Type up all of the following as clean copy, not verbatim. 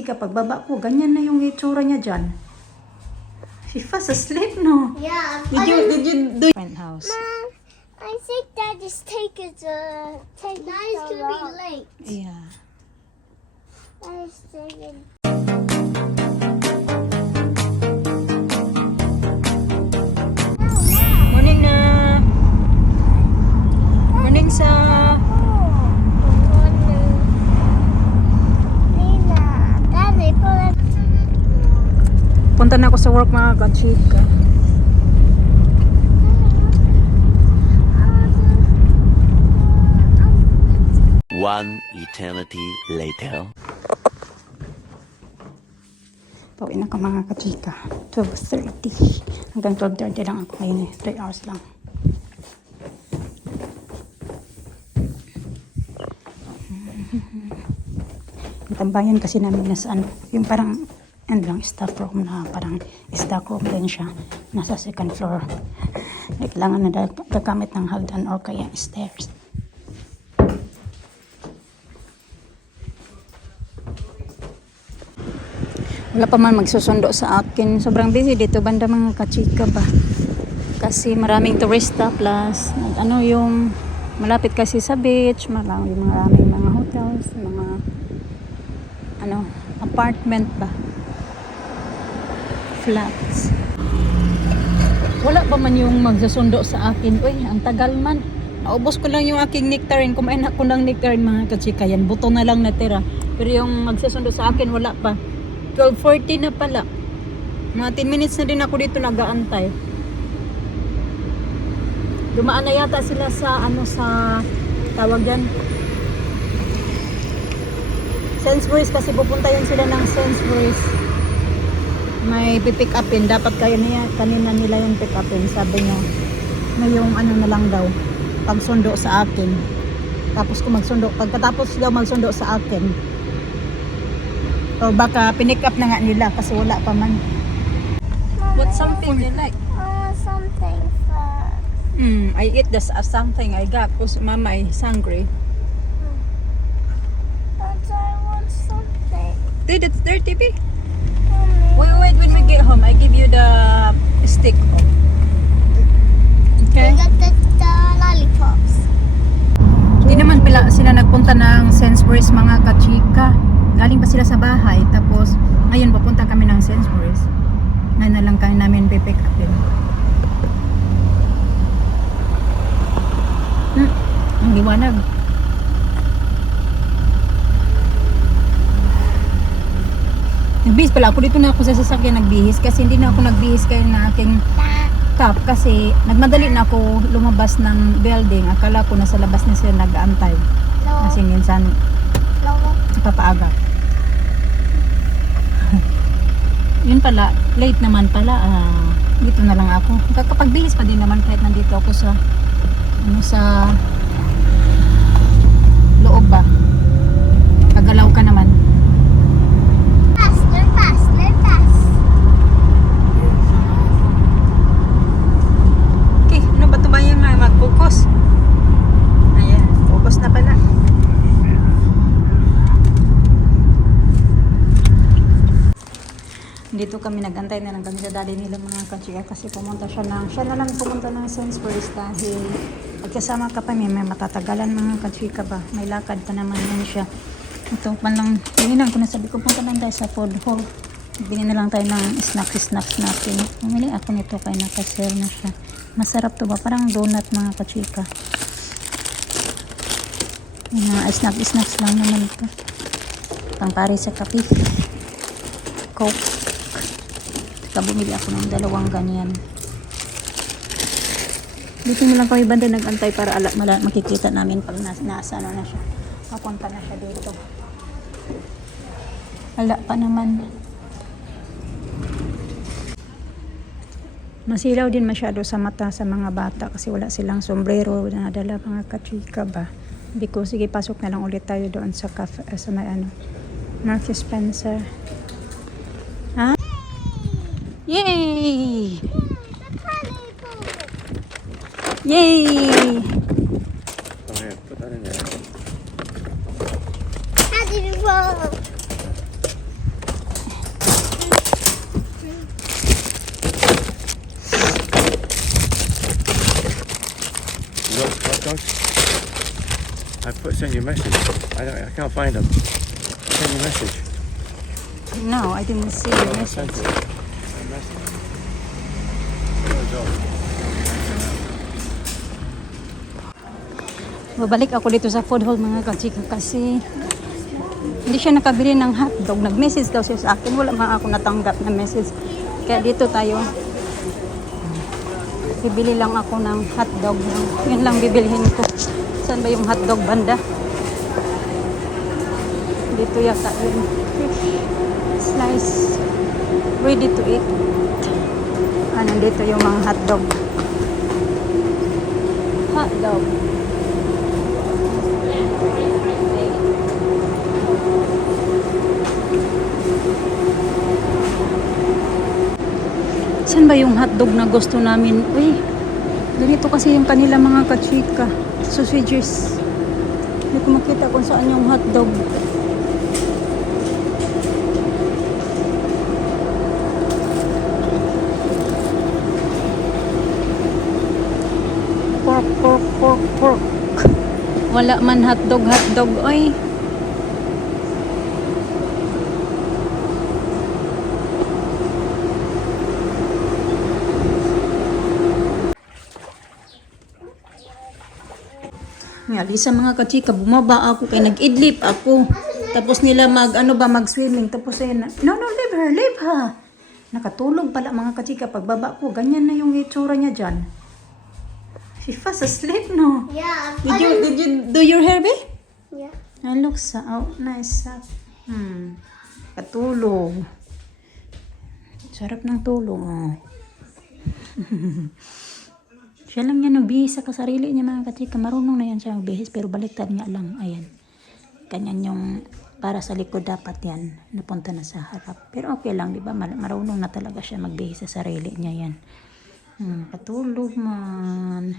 kachika, pagbaba ko, ganyan na yung itsura niya dyan. She fast asleep, no? Yeah. Did you do house? Mom, I think Dad is taking Daddy's gonna be late. Yeah. Daddy's taking. Morning na. Morning sa. Punta na ako sa work mga kachika. One eternity later. Pauwi na ka mga kachika. 12:30. Hanggang 12:30 lang ako ngayon eh. 3 hours lang. Yung tambayan kasi namin nasa ano, yung parang and lang staff room na parang stock room din siya. Nasa second floor. Kailangan na gagamit ng hagdan or kaya stairs. Wala pa man magsusundo sa akin. Sobrang busy dito banda mga kachika ba. Kasi maraming turista plus ano yung malapit kasi sa beach, maraming mga hotels, mga ano, apartment ba. Flats. Wala pa man yung magsusundo sa akin. Uy, ang tagal man. Naubos ko lang yung aking nectarine. Kumain ako ng nectarine mga kachika. Yan, buto na lang natira. Pero yung magsusundo sa akin, wala pa. 12:40 na pala. Mga 10 minutes na din ako dito nag-aantay. Dumaan na yata sila sa ano sa tawag dyan. Sainsbury's kasi pupunta yun sila ng Sainsbury's. May pipick upin. Dapat kaya niya, kanina nila yung pick upin. Sabi niya, may yung ano na lang daw. Pagsundo sa akin. Tapos kung magsundo, pagkatapos daw magsundo sa akin. O baka pinick up na nga nila kasi wala pa man. What something you like? Something fun. I eat this something I got because mama is hungry. But I want something. Dude, it's dirty, B. Mommy. Wait, when we get home, I give you the stick. Okay? We got the lollipops. Hindi naman pala sila nagpunta ng Sainsbury's mga kachika. Galing pa sila sa bahay. Tapos, ngayon papunta kami ng Sainsbury's. Ngayon na lang kami namin pipick upin. Ang liwanag. Nagbihis pala ako dito na ako sa sasakyan nagbihis kasi hindi na ako nagbihis kayo na aking cup kasi nagmadali na ako lumabas ng building. Akala ko nasa labas na sila nag-aantay kasi minsan napapaaga. Yun pala, late naman pala. Dito na lang ako. Kakapagbihis pa din naman kahit nandito ako sa ano sa loob ba. Pagalaw ka naman. Learn fast. Okay, ano ba ito ba yung mag-focus? Ayan, focus na pala. Dito kami nagantay na lang kami sa daddy nila mga kachika kasi siya na lang pumunta ng Sainsbury's dahil pagkasama ka pa may matatagalan mga kachika ba. May lakad pa naman yun siya. Ito pa lang, yun lang kung nasabi ko punta lang tayo sa food hall. Bili na lang tayo ng snacks natin. Pumili ako nito kaya naka-sale na siya. Masarap to ba? Parang donut mga kachika. Yung mga snacks lang naman ito. Pangkari sa kape. Coke. Saka bumili ako ng 2 ganyan. Dito mo lang kami banda nag-antay para makikita namin pag nasa ano na siya. Papunta na siya dito. Wala pa naman. Masilaw din masyado sa mata sa mga bata kasi wala silang sombrero na nadala mga kachika ba. Because sige pasok na lang ulit tayo doon sa cafe, sa may ano, North Spencer. Ha? Yay! Yay! Oh yeah, put that in there. How did it roll? dogs? Sent you a message. I can't find them. Send you a message. No, I didn't see your I sent message. it. A message. Oh, dog. Babalik ako dito sa food hall mga kachika kasi hindi siya nakabili ng hotdog. Nag-message daw siya sa akin. Wala mga ako natanggap na message. Kaya dito tayo. Bibili lang ako ng hotdog. Yun lang bibilihin ko. Saan ba yung hotdog banda? Dito yata yun. Slice. Ready to eat. Nandito yung mga hotdog. Hotdog. Saan ba yung hotdog na gusto namin? Uy, ganito kasi yung kanila mga kachika. Sausages. Hindi ko makita kung saan yung hotdog. Pork. Wala man hotdog. Oy. Alisa mga kachika, bumaba ako kay nag-idlip ako. Tapos nila mag-swimming. Tapos ayun, no, leave her. Nakatulog pala mga kachika. Pagbaba ko, ganyan na yung itsura niya dyan. She fast asleep, no? Yeah. Did you do your hair, babe? Yeah. It looks nice. Katulog. Sarap ng tulog. Oh. Siya lang yan nagbihis sa kasarili niya mga kachika. Marunong na yan siya magbihis pero baliktad nga lang. Ayan. Kanyan yung para sa likod dapat yan. Napunta na sa harap. Pero okay lang, di ba? Marunong na talaga siya magbihis sa sarili niya yan. Patulog man.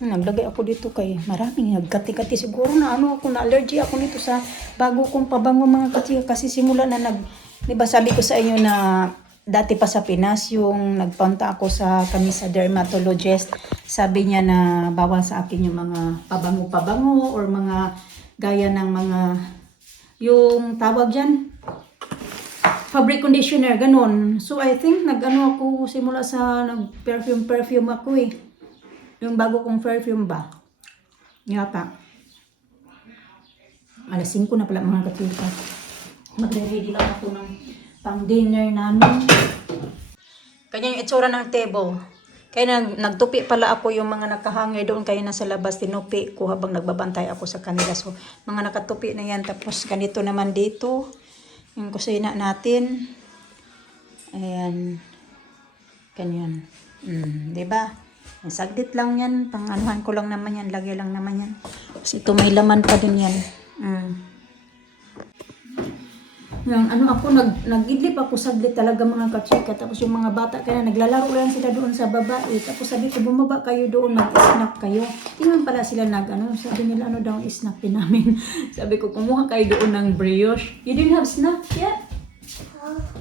Naglagay ako dito kay maraming nagkati-kati. Siguro na ako na allergy ako nito sa bago kong pabango mga kachika. Kasi simula na di ba sabi ko sa inyo na dati pa sa Pinas, yung nagpunta ako kami sa dermatologist, sabi niya na bawal sa akin yung mga pabango-pabango or mga gaya ng mga, yung tawag dyan, fabric conditioner, ganun. So I think ako simula sa nag-perfume ako eh. Yung bago kong perfume ba? Yata. Alas 5 na pala mga kachika. Magre-ready lang ako ng pang dinner namin. Kanya yung itsura ng table. Kaya nagtupi pala ako yung mga nakahangir doon. Kaya nasa labas tinupi ko habang nagbabantay ako sa kanila. So mga nakatupi na yan. Tapos ganito naman dito. Yung kusina natin. Ayan. Ganyan. Diba? Saglit lang yan. Pang-anuhan ko lang naman yan. Lagay lang naman yan. Kasi ito may laman pa din yan. Yung nag-idlip ako saglit talaga mga kachika. Tapos yung mga bata kaya naglalaro lang sila doon sa baba. Tapos sabi ko, bumaba kayo doon, mag-snack kayo. Tingnan pala sila sabi nila daw ang snack din namin. Sabi ko, kumuha kayo doon ng brioche. You didn't have snacks yet?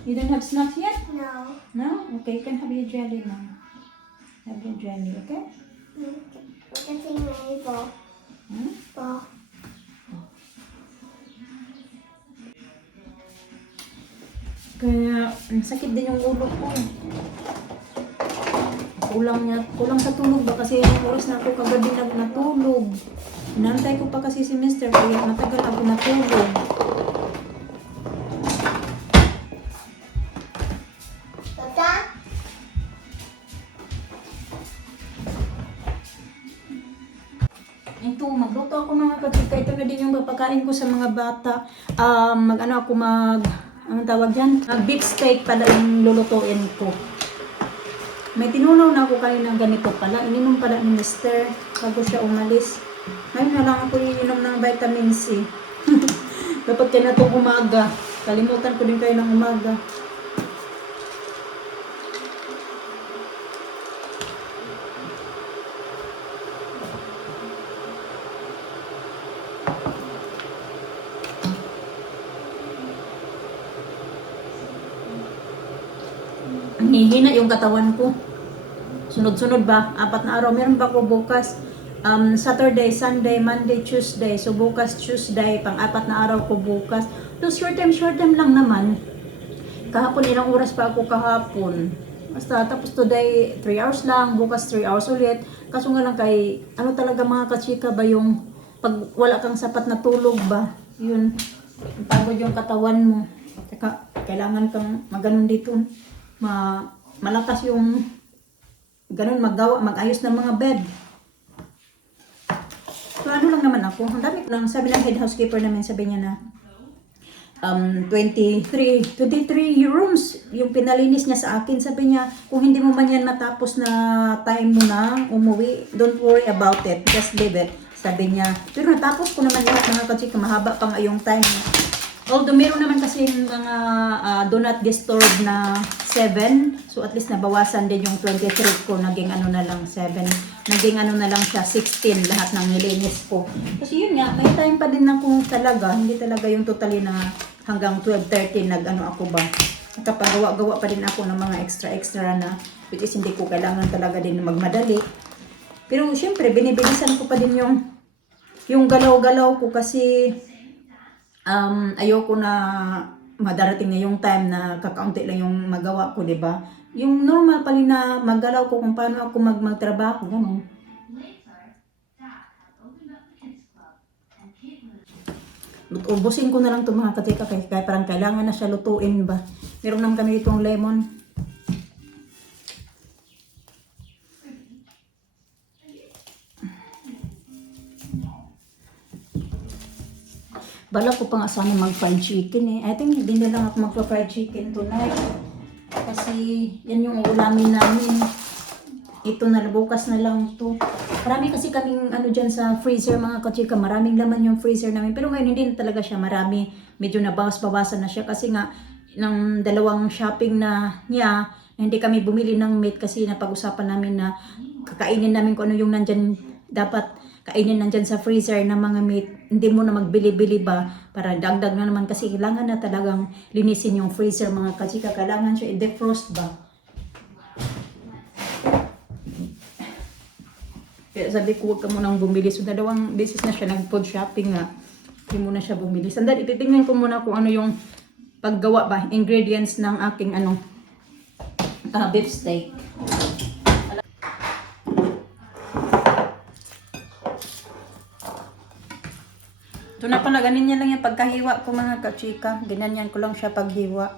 You didn't have snacks yet? No. No? Okay, you can have your jelly now. Have your jelly, okay? Getting ready for. Kaya, sakit din yung ulo ko. Kulang sa tulog ba? Kasi yung oras na ako kagabi natulog. Inantay ko pa kasi si Mr. Kaya matagal ako natulog. Tata? Ito, magluto ako mga kachika. Ito na din yung papakain ko sa mga bata. Anong tawag dyan? Beef steak pala yung lulutuin ko. May tinunaw na ako kanina ganito pala. Ininom pala ni Mr. bago siya umalis. Ngayon na lang ako ininom ng vitamin C. Dapat kaya na itong umaga. Kalimutan ko din kayo ng umaga. Hihina yung katawan ko. Sunod-sunod ba? 4 na araw. Meron ba ako bukas? Saturday, Sunday, Monday, Tuesday. So bukas Tuesday, pang-apat na araw ko bukas. So short time lang naman. Kahapon ilang oras pa ako kahapon. Basta tapos today 3 hours lang, bukas 3 hours ulit. Kaso nga lang kay ano talaga mga kachika ba yung pag wala kang sapat na tulog ba? Yun. Pagod yung katawan mo. Teka, kailangan kang maganon dito. Malakas yung ganun mag-ayos ng mga bed. So ano lang naman ako, ang dami ko lang, sabi ng head housekeeper namin, sabi niya na 23 rooms yung pinalinis niya sa akin. Sabi niya, kung hindi mo man yan matapos na time mo na umuwi, don't worry about it, just leave it. Sabi niya, pero natapos ko naman lahat mga kachika, mahaba pa nga yung time. Although meron naman kasi mga do not disturb na 7, so at least nabawasan din yung 23 ko, naging ano na lang 7, naging ano na lang siya 16 lahat ng nilinis ko. Kasi yun nga, may time pa din ako talaga, hindi talaga yung totally na hanggang 12:30 nag-ano ako ba. Nakapagawa-gawa pa din ako ng mga extra na, which is hindi ko kailangan talaga din magmadali. Pero syempre, binibilisan ko pa din yung galaw-galaw ko kasi ayoko na madarating na yung time na kakaunti lang yung magawa ko, di ba? Yung normal pa rin na maggalaw ko kung paano ako magtrabaho, gano'n. Ubusin ko na lang itong mga katika kaya parang kailangan na siya lutuin ba. Meron naman kami itong lemon. Bala ko pa nga sana mag-fried chicken eh. I think hindi na lang ako mag-fried chicken tonight. Kasi yan yung ulamin namin. Ito na, bukas na lang to. Marami kasi kaming ano dyan sa freezer mga kachika. Maraming laman yung freezer namin. Pero ngayon hindi na talaga siya marami. Medyo nabawas-bawasan na siya. Kasi nga, ng dalawang shopping na niya, na hindi kami bumili ng meat kasi napag-usapan namin na kakainin namin kung ano yung nandyan dapat kainin nandyan sa freezer ng mga meat. Hindi mo na magbili-bili ba para dagdag na naman kasi kailangan na talagang linisin yung freezer mga kachika. Kailangan siya i-defrost ba. Kaya sabi ko huwag ka munang bumili. So dalawang beses na siya nag-food shopping nga. Hindi mo na siya bumili. Sandali, ititingnan ko muna kung ano yung paggawa ba, ingredients ng aking beef steak. Ito na pala, ganyan lang yung pagkahiwa ko mga kachika. Ganyan ko lang siya paghiwa.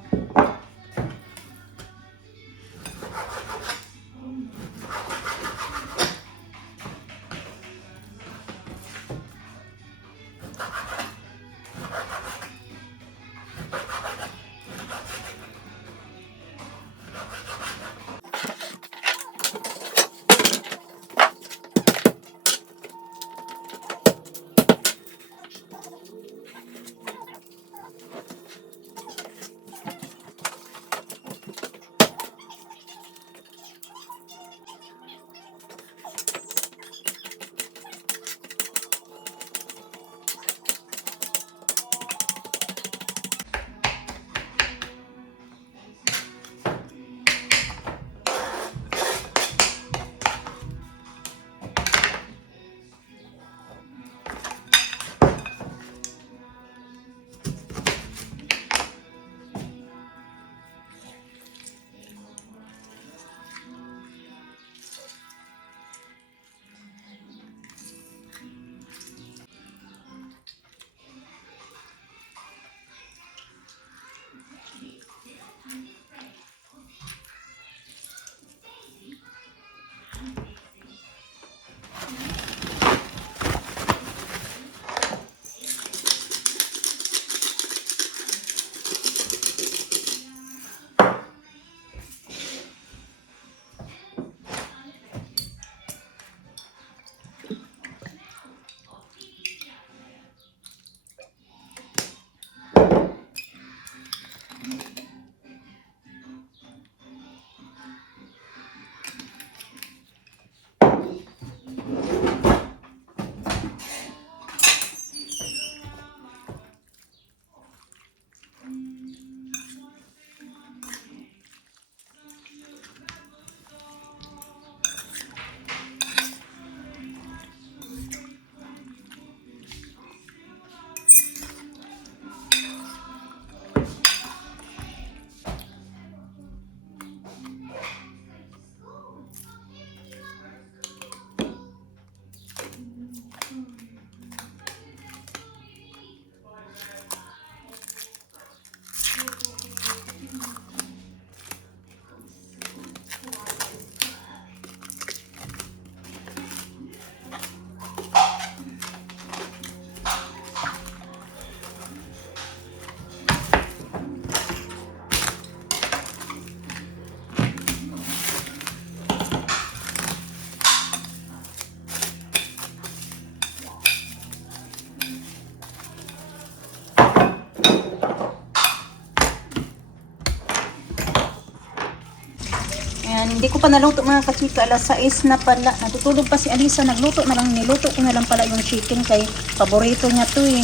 Hindi ko pa naluto mga kachika. Alas 6 na pala. Natutulog pa si Alisa. Nagluto na lang. Niluto ko na lang pala yung chicken kay paborito niya to eh.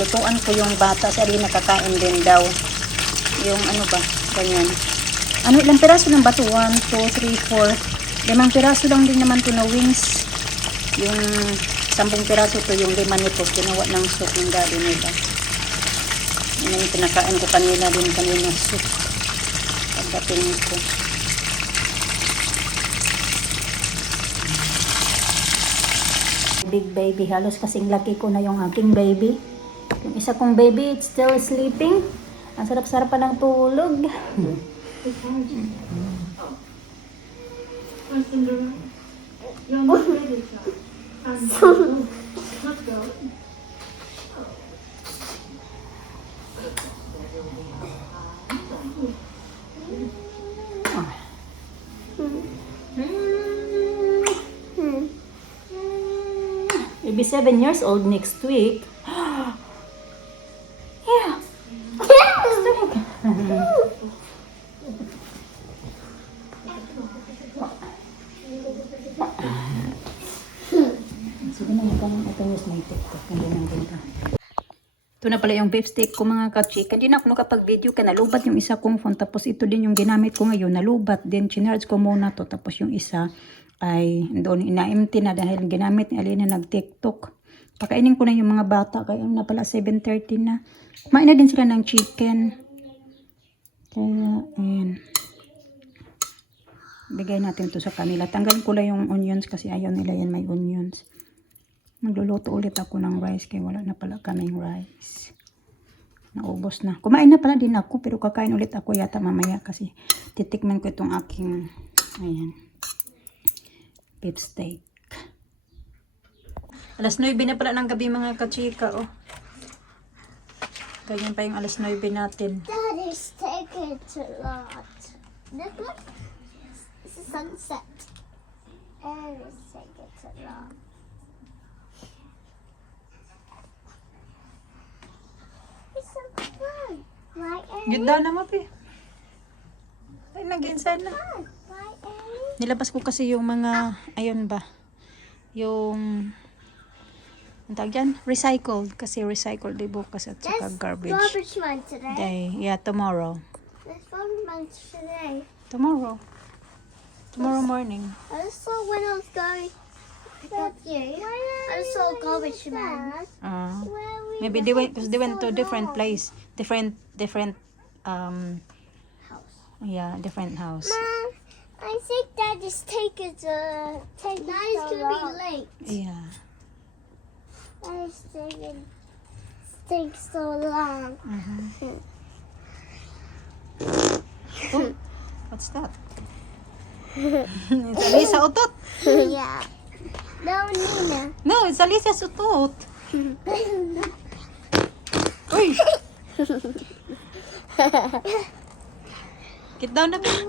Lutuan ko yung bata. Si Alina kakain din daw. Yung ano ba? Ganyan. Ano, ilang piraso ng bato? 1, 2, 3, 4. 5 piraso lang din naman to na wings. Yung 10 piraso to. Yung 5 nito. Ginawa ng soup ng daddy nila. Yun yung pinakain ko kanina din kanina soup. Pagdating ko. Big baby. Halos kasing laki ko na yung aking baby. Yung isa kong baby, it's still sleeping. Ang sarap-sarap pa ng tulog. You'll be 7 years old next week. Yeah. Sige na, ito news may TikTok. Ito na pala yung beef steak ko mga ka-chick. Hindi na ako nakapag-video ka. Nalubat yung isa kong phone. Tapos ito din yung ginamit ko ngayon. Nalubat din. Chinarge ko muna to. Tapos yung isa ay doon ina-empty na dahil ginamit ni Alina nag-TikTok. Pakainin ko na yung mga bata. Kaya na pala 7:30 na. Kumain na din sila ng chicken. Kaya, ayan. Bigay natin to sa kanila. Tanggalin ko lang yung onions kasi ayaw nila yan may onions. Magluluto ulit ako ng rice kaya wala na pala kaming rice. Naubos na. Kumain na pala din ako pero kakain ulit ako yata mamaya kasi titikman ko itong aking ayan, beef steak. Alas 9 na pala ng gabi mga kachika. Oh. Ganyan pa yung alas 9 natin. Daddy's taking too long. Look, look. It's a sunset. Daddy's taking too long. It's so fun. Right, Ellie? Ganda na mo, pe. Ay, nag-inside na. Fun. Right, Ellie? Nilabas ko kasi yung mga, ayun ba, yung, ang tawag dyan? Recycled. Kasi recycled di bukas at saka There's garbage. garbage man today. Day. Yeah, tomorrow. There's garbage man today. Tomorrow. Tomorrow morning. I just saw when I was going with you. I just saw a garbage man. Maybe they went, because they went to a different place. Different, House. yeah, different house. Mom, I think Daddy's taking Daddy's gonna be late. Yeah. Daddy's taking so long. Oh, what's that? It's Alisa utot. Yeah. No, Nina. No, it's Alisa's utot. Uy! Get down a bit.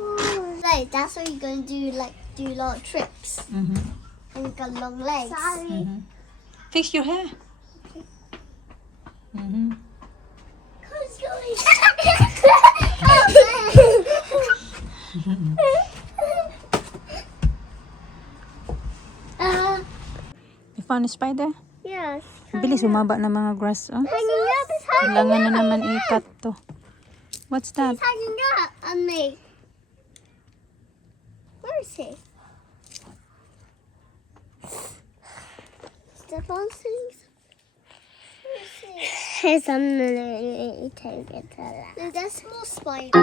Like, that's what you're gonna do, like, do a lot of tricks. And you've got long legs. Sorry. Fix your hair. Who's going? You found a spider? Yes. Bilis, humaba na mga grass. Oh. Hanging up. It's hanging Kailangan na naman ikat to. What's that? He's hanging up on me. Where is he? Step on things. Where is he? Here's something take it to that. There's a small spider.